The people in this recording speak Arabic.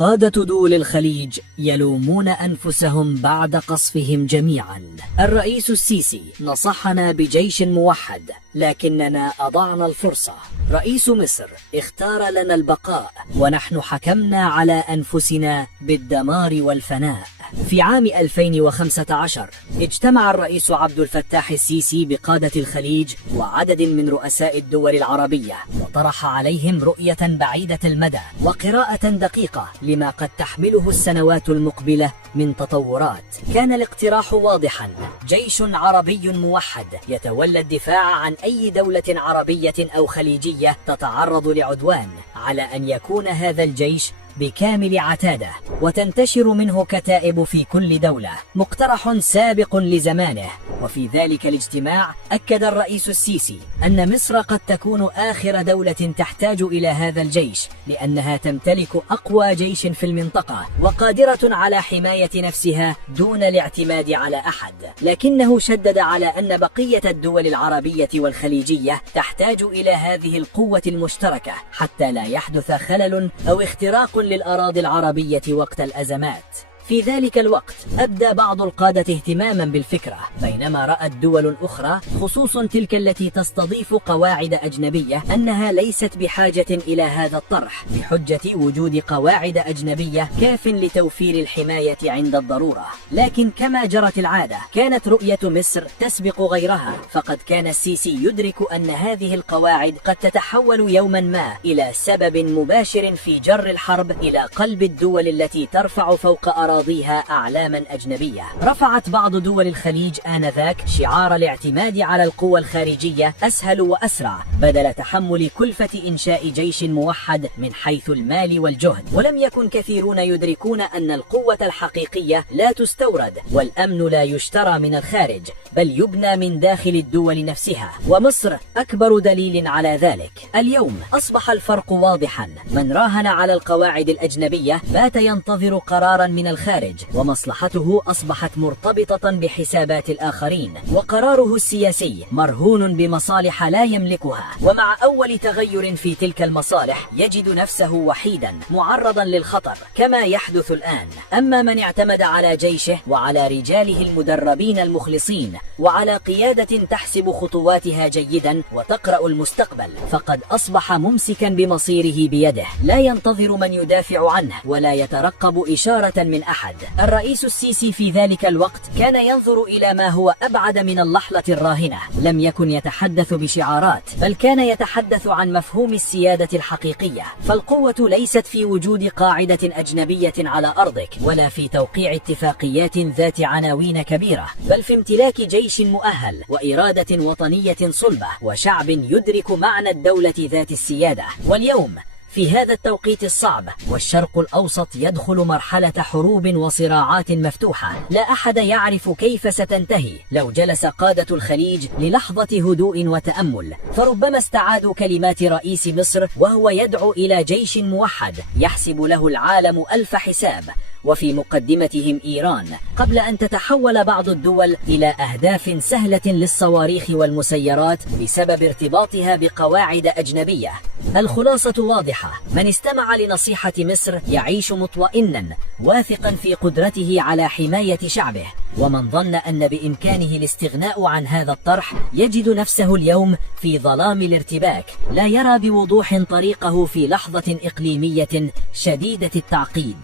قادة دول الخليج يلومون أنفسهم بعد قصفهم جميعا. الرئيس السيسي نصحنا بجيش موحد لكننا أضعنا الفرصة. رئيس مصر اختار لنا البقاء ونحن حكمنا على أنفسنا بالدمار والفناء. في عام 2015 اجتمع الرئيس عبد الفتاح السيسي بقادة الخليج وعدد من رؤساء الدول العربية وطرح عليهم رؤية بعيدة المدى وقراءة دقيقة لما قد تحمله السنوات المقبلة من تطورات. كان الاقتراح واضحا: جيش عربي موحد يتولى الدفاع عن أي دولة عربية أو خليجية تتعرض لعدوان، على أن يكون هذا الجيش بكامل عتادة وتنتشر منه كتائب في كل دولة. مقترح سابق لزمانه. وفي ذلك الاجتماع أكد الرئيس السيسي أن مصر قد تكون آخر دولة تحتاج إلى هذا الجيش، لأنها تمتلك أقوى جيش في المنطقة وقادرة على حماية نفسها دون الاعتماد على أحد. لكنه شدد على أن بقية الدول العربية والخليجية تحتاج إلى هذه القوة المشتركة حتى لا يحدث خلل أو اختراق للأراضي العربية وقت الأزمات. في ذلك الوقت أبدى بعض القادة اهتماما بالفكرة، بينما رأت دول أخرى خصوص تلك التي تستضيف قواعد أجنبية أنها ليست بحاجة إلى هذا الطرح بحجة وجود قواعد أجنبية كاف لتوفير الحماية عند الضرورة. لكن كما جرت العادة كانت رؤية مصر تسبق غيرها، فقد كان السيسي يدرك أن هذه القواعد قد تتحول يوما ما إلى سبب مباشر في جر الحرب إلى قلب الدول التي ترفع فوق أراضيها أعلاما أجنبية. رفعت بعض دول الخليج آنذاك شعار الاعتماد على القوى الخارجية أسهل وأسرع بدل تحمل كلفة إنشاء جيش موحد من حيث المال والجهد. ولم يكن كثيرون يدركون أن القوة الحقيقية لا تستورد والأمن لا يشترى من الخارج، بل يبنى من داخل الدول نفسها، ومصر أكبر دليل على ذلك. اليوم أصبح الفرق واضحا: من راهن على القواعد الأجنبية بات ينتظر قرارا من الخارج، ومصلحته أصبحت مرتبطة بحسابات الآخرين، وقراره السياسي مرهون بمصالح لا يملكها. ومع أول تغير في تلك المصالح يجد نفسه وحيدا معرضا للخطر كما يحدث الآن. أما من اعتمد على جيشه وعلى رجاله المدربين المخلصين وعلى قيادة تحسب خطواتها جيدا وتقرأ المستقبل، فقد أصبح ممسكا بمصيره بيده، لا ينتظر من يدافع عنه ولا يترقب إشارة من أحد. الرئيس السيسي في ذلك الوقت كان ينظر إلى ما هو أبعد من اللحظة الراهنة. لم يكن يتحدث بشعارات، بل كان يتحدث عن مفهوم السيادة الحقيقية. فالقوة ليست في وجود قاعدة أجنبية على أرضك ولا في توقيع اتفاقيات ذات عناوين كبيرة، بل في امتلاك جيش مؤهل وإرادة وطنية صلبة وشعب يدرك معنى الدولة ذات السيادة. واليوم في هذا التوقيت الصعب والشرق الأوسط يدخل مرحلة حروب وصراعات مفتوحة لا أحد يعرف كيف ستنتهي. لو جلس قادة الخليج للحظة هدوء وتأمل فربما استعادوا كلمات رئيس مصر وهو يدعو إلى جيش موحد يحسب له العالم ألف حساب، وفي مقدمتهم إيران، قبل أن تتحول بعض الدول إلى أهداف سهلة للصواريخ والمسيرات بسبب ارتباطها بقواعد أجنبية. الخلاصة واضحة: من استمع لنصيحة مصر يعيش مطمئنا واثقا في قدرته على حماية شعبه، ومن ظن أن بإمكانه الاستغناء عن هذا الطرح يجد نفسه اليوم في ظلام الارتباك، لا يرى بوضوح طريقه في لحظة إقليمية شديدة التعقيد.